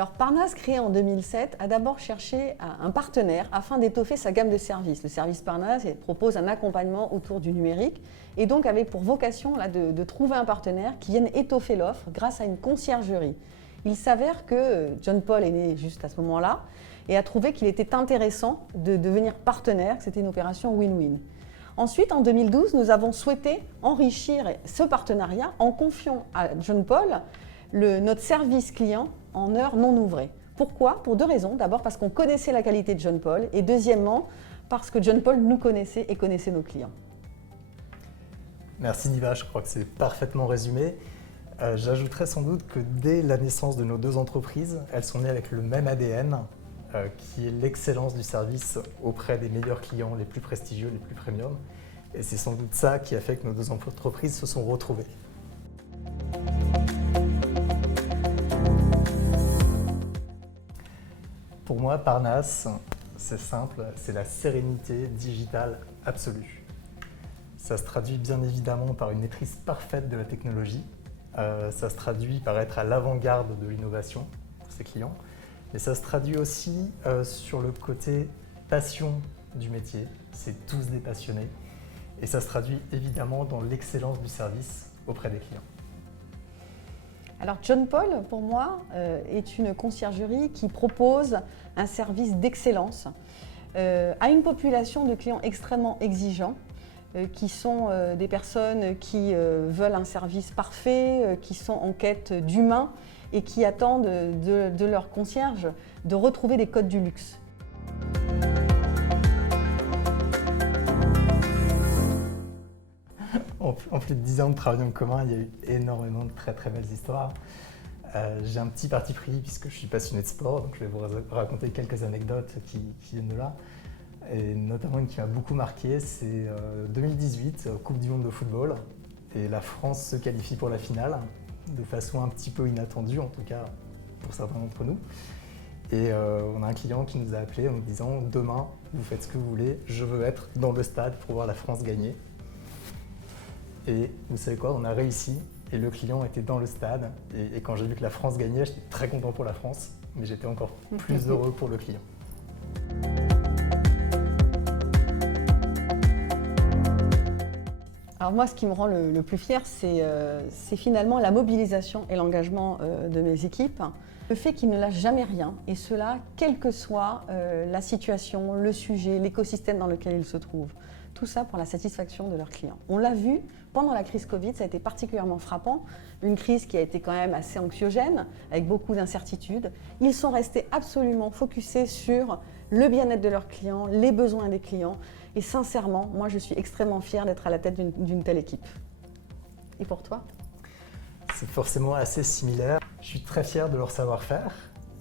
Alors Parnasse, créé en 2007, a d'abord cherché un partenaire afin d'étoffer sa gamme de services. Le service Parnasse propose un accompagnement autour du numérique et donc avait pour vocation là, de trouver un partenaire qui vienne étoffer l'offre grâce à une conciergerie. Il s'avère que John Paul est né juste à ce moment-là et a trouvé qu'il était intéressant de devenir partenaire, que c'était une opération win-win. Ensuite, en 2012, nous avons souhaité enrichir ce partenariat en confiant à John Paul notre service client en heures non ouvrées. Pourquoi? Pour deux raisons. D'abord parce qu'on connaissait la qualité de John Paul et deuxièmement parce que John Paul nous connaissait et connaissait nos clients. Merci Niva, je crois que c'est parfaitement résumé. J'ajouterais sans doute que dès la naissance de nos deux entreprises, elles sont nées avec le même ADN, qui est l'excellence du service auprès des meilleurs clients, les plus prestigieux, les plus premium. Et c'est sans doute ça qui a fait que nos deux entreprises se sont retrouvées. Pour moi, Parnasse, c'est simple, c'est la sérénité digitale absolue. Ça se traduit bien évidemment par une maîtrise parfaite de la technologie. Ça se traduit par être à l'avant-garde de l'innovation pour ses clients. Mais ça se traduit aussi sur le côté passion du métier. C'est tous des passionnés. Et ça se traduit évidemment dans l'excellence du service auprès des clients. Alors John Paul, pour moi, est une conciergerie qui propose un service d'excellence à une population de clients extrêmement exigeants, qui sont des personnes qui veulent un service parfait, qui sont en quête d'humain et qui attendent de leur concierge de retrouver des codes du luxe. En plus de 10 ans de travail en commun, il y a eu énormément de très très belles histoires. J'ai un petit parti pris puisque je suis passionné de sport, donc je vais vous raconter quelques anecdotes qui viennent de là. Et notamment une qui m'a beaucoup marqué, c'est 2018, Coupe du Monde de football. Et la France se qualifie pour la finale, de façon un petit peu inattendue, en tout cas pour certains d'entre nous. Et on a un client qui nous a appelé en nous disant « Demain, vous faites ce que vous voulez, je veux être dans le stade pour voir la France gagner ». Et vous savez quoi, on a réussi et le client était dans le stade. Et quand j'ai vu que la France gagnait, j'étais très content pour la France, mais j'étais encore plus heureux pour le client. Alors moi, ce qui me rend le plus fier, c'est finalement la mobilisation et l'engagement de mes équipes. Le fait qu'ils ne lâchent jamais rien, et cela, quelle que soit la situation, le sujet, l'écosystème dans lequel ils se trouvent. Tout ça pour la satisfaction de leurs clients. On l'a vu pendant la crise Covid, ça a été particulièrement frappant. Une crise qui a été quand même assez anxiogène, avec beaucoup d'incertitudes. Ils sont restés absolument focusés sur le bien-être de leurs clients, les besoins des clients. Et sincèrement, moi je suis extrêmement fière d'être à la tête d'une telle équipe. Et pour toi? C'est forcément assez similaire. Je suis très fier de leur savoir-faire,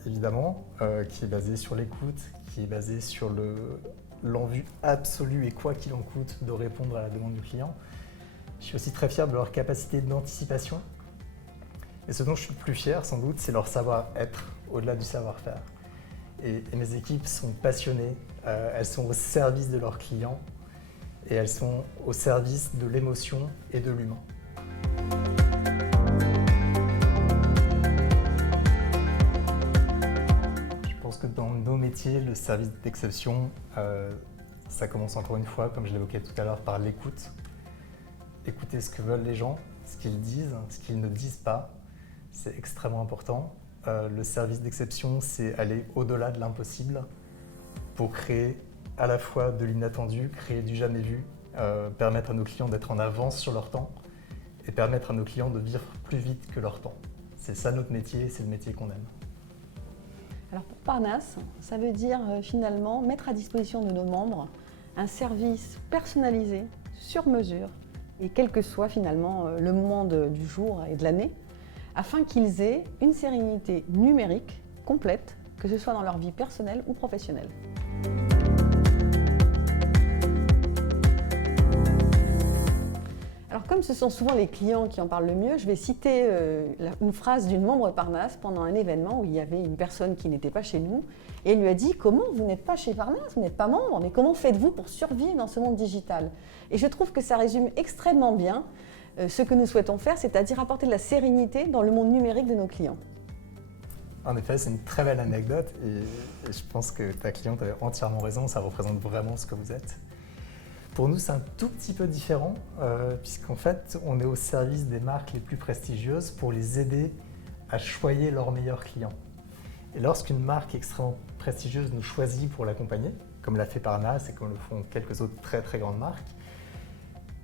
évidemment, qui est basé sur l'écoute, qui est basé sur l'envie absolue et quoi qu'il en coûte de répondre à la demande du client. Je suis aussi très fier de leur capacité d'anticipation. Et ce dont je suis le plus fier, sans doute, c'est leur savoir-être, au-delà du savoir-faire. Et mes équipes sont passionnées, elles sont au service de leurs clients et elles sont au service de l'émotion et de l'humain. Je pense que dans nos métiers, le service d'exception, ça commence encore une fois, comme je l'évoquais tout à l'heure, par l'écoute. Écouter ce que veulent les gens, ce qu'ils disent, ce qu'ils ne disent pas, c'est extrêmement important. Le service d'exception, c'est aller au-delà de l'impossible pour créer à la fois de l'inattendu, créer du jamais vu, permettre à nos clients d'être en avance sur leur temps et permettre à nos clients de vivre plus vite que leur temps. C'est ça notre métier, c'est le métier qu'on aime. Alors pour Parnasse, ça veut dire finalement mettre à disposition de nos membres un service personnalisé, sur mesure, et quel que soit finalement le moment du jour et de l'année, afin qu'ils aient une sérénité numérique complète, que ce soit dans leur vie personnelle ou professionnelle. Alors comme ce sont souvent les clients qui en parlent le mieux, je vais citer une phrase d'une membre Parnasse pendant un événement où il y avait une personne qui n'était pas chez nous et elle lui a dit « Comment vous n'êtes pas chez Parnasse, vous n'êtes pas membre, mais comment faites-vous pour survivre dans ce monde digital ?» Et je trouve que ça résume extrêmement bien ce que nous souhaitons faire, c'est-à-dire apporter de la sérénité dans le monde numérique de nos clients. En effet, c'est une très belle anecdote et je pense que ta cliente avait entièrement raison, ça représente vraiment ce que vous êtes. Pour nous, c'est un tout petit peu différent, puisqu'en fait, on est au service des marques les plus prestigieuses pour les aider à choyer leurs meilleurs clients. Et lorsqu'une marque extrêmement prestigieuse nous choisit pour l'accompagner, comme l'a fait Parnas et comme le font quelques autres très très grandes marques,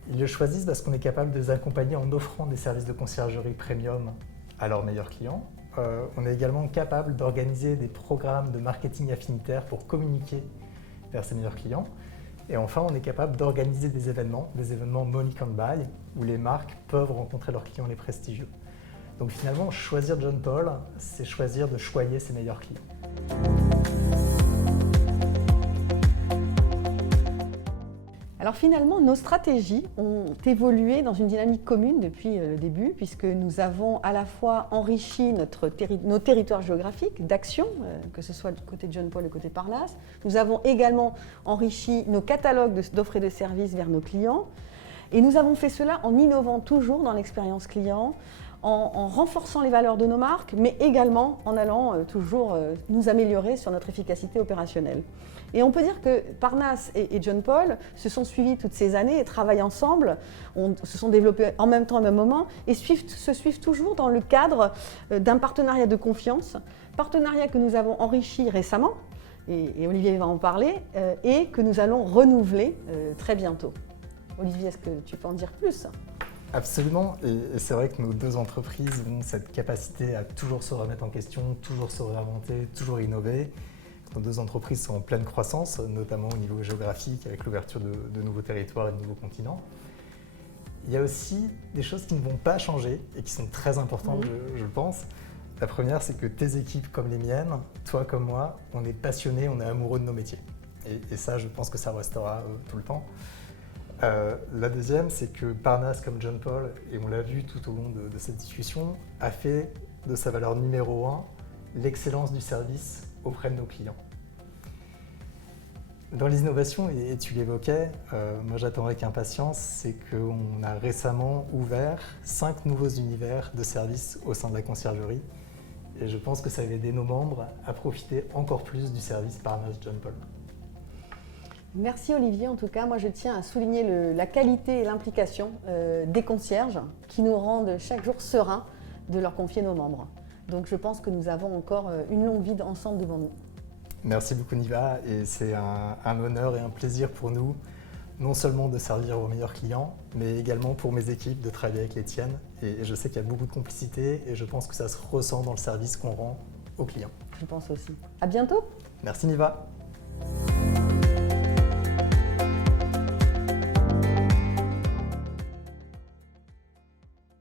ils le choisissent parce qu'on est capable de les accompagner en offrant des services de conciergerie premium à leurs meilleurs clients. On est également capable d'organiser des programmes de marketing affinitaire pour communiquer vers ses meilleurs clients. Et enfin, on est capable d'organiser des événements money can buy, où les marques peuvent rencontrer leurs clients les prestigieux. Donc finalement, choisir John Paul, c'est choisir de choyer ses meilleurs clients. Alors finalement, nos stratégies ont évolué dans une dynamique commune depuis le début, puisque nous avons à la fois enrichi nos territoires géographiques d'action, que ce soit du côté de John Paul et du côté Parnas. Nous avons également enrichi nos catalogues d'offres et de services vers nos clients. Et nous avons fait cela en innovant toujours dans l'expérience client, en renforçant les valeurs de nos marques, mais également en allant toujours nous améliorer sur notre efficacité opérationnelle. Et on peut dire que Parnas et John Paul se sont suivis toutes ces années et travaillent ensemble, se sont développés en même temps, au même moment, et se suivent toujours dans le cadre d'un partenariat de confiance, partenariat que nous avons enrichi récemment, et Olivier va en parler, et que nous allons renouveler très bientôt. Olivier, est-ce que tu peux en dire plus ? Absolument, et c'est vrai que nos deux entreprises ont cette capacité à toujours se remettre en question, toujours se réinventer, toujours innover. Nos deux entreprises sont en pleine croissance, notamment au niveau géographique, avec l'ouverture de nouveaux territoires et de nouveaux continents. Il y a aussi des choses qui ne vont pas changer et qui sont très importantes, je pense. La première, c'est que tes équipes comme les miennes, toi comme moi, on est passionnés, on est amoureux de nos métiers. Et ça, je pense que ça restera tout le temps. La deuxième, c'est que Parnas, comme John Paul, et on l'a vu tout au long de cette discussion, a fait de sa valeur numéro 1 l'excellence du service auprès de nos clients. Dans les innovations, et tu l'évoquais, moi j'attends avec impatience, c'est qu'on a récemment ouvert 5 nouveaux univers de services au sein de la conciergerie. Et je pense que ça va aider nos membres à profiter encore plus du service Parnas John Paul. Merci Olivier, en tout cas, moi je tiens à souligner la qualité et l'implication des concierges qui nous rendent chaque jour sereins de leur confier nos membres. Donc je pense que nous avons encore une longue vie ensemble devant nous. Merci beaucoup Niva, et c'est un honneur et un plaisir pour nous, non seulement de servir vos meilleurs clients, mais également pour mes équipes de travailler avec les tiennes. Et je sais qu'il y a beaucoup de complicité et je pense que ça se ressent dans le service qu'on rend aux clients. Je pense aussi. À bientôt. Merci Niva.